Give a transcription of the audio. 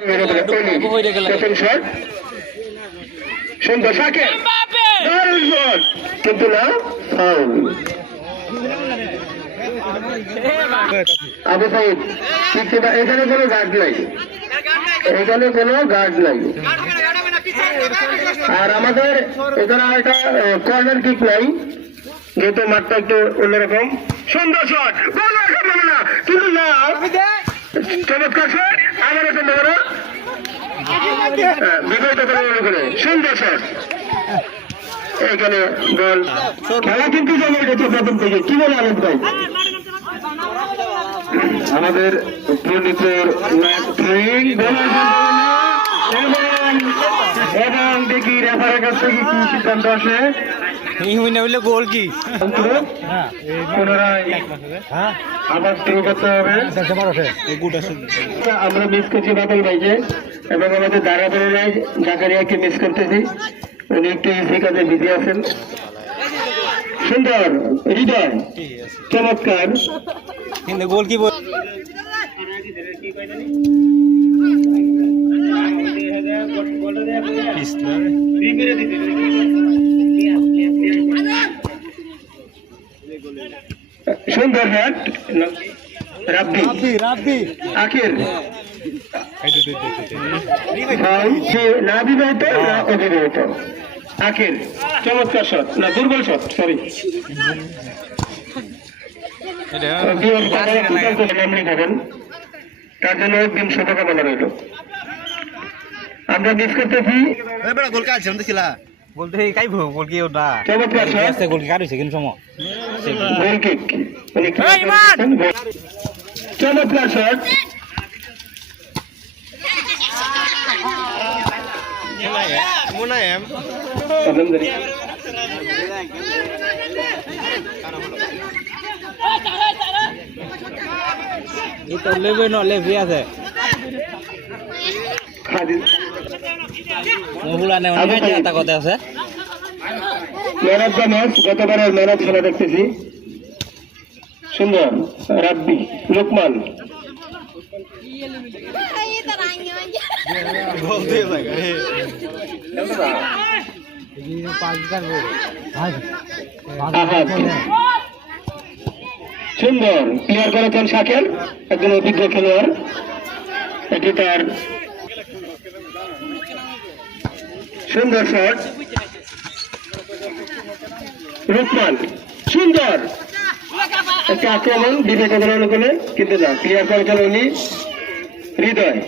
প্রথম শট সুন্দর শাকিল কিন্তু না ফাউল। আবু সাইদ এখানে কোনো গার্ড নাই, এখানে কোনো গার্ড নাই। আর আমাদের এখানে একটা কর্নার কিক নাই, যেহেতু মাঠটা একটু অন্যরকম। সুন্দর শট কিন্তু না, চমৎকার শট আবারও সুন্দর করে বিপরীত করে সুন্দর শট। এখানে বল খেলা কিন্তু জমে উঠেছে প্রথম থেকে। কি বলে আনন্দ ভাই? আমাদের এবং দেখি রেফারের কাছ থেকে কি সিদ্ধান্ত আসে। গোল কি পুনরায় আবার শুরু করতে হবে। আমরা মিস করছি বাতিল ভাইকে এবং আমাদের দাঁড়াতে নাই জাকারিয়াকে মিস করতেছি। উনি একটু ইজি কাজে বিজি আছেন। সুন্দর হৃদয় চমৎকার কিন্তু গোল কি সুন্দর হ্যাট রাব্বি আখির না বিবাহিত না অবিবাহিত আখির চমৎকার শট না দুর্বল শট সরি খাবেন তার জন্য একদিন শুভকামনা রইল। আমরা মিস করতেছি গোল কাজ বলতে কাই গোল কি ওটা চমৎকার শট গোল কি কাটছে কিন্তু সময় গোল কিক চমৎকার shot itu lebih no lebih আছে মহুলানে অনেক কথা কথা আছে। ম্যান অফ দ্য ম্যাচ গতবারের ম্যান অফ খেলা দেখতেছি। সুন্দর রাব্বি লোকমান সুন্দর ক্লিয়ার করেছেন শাকিল, একজন অভিজ্ঞ খেলোয়াড়। এটি তার সুন্দর শট লোকমান সুন্দর একটা আক্রমণ বিবেক করে কিন্তু না ক্লিয়ার করেছেন উনি হৃদয়।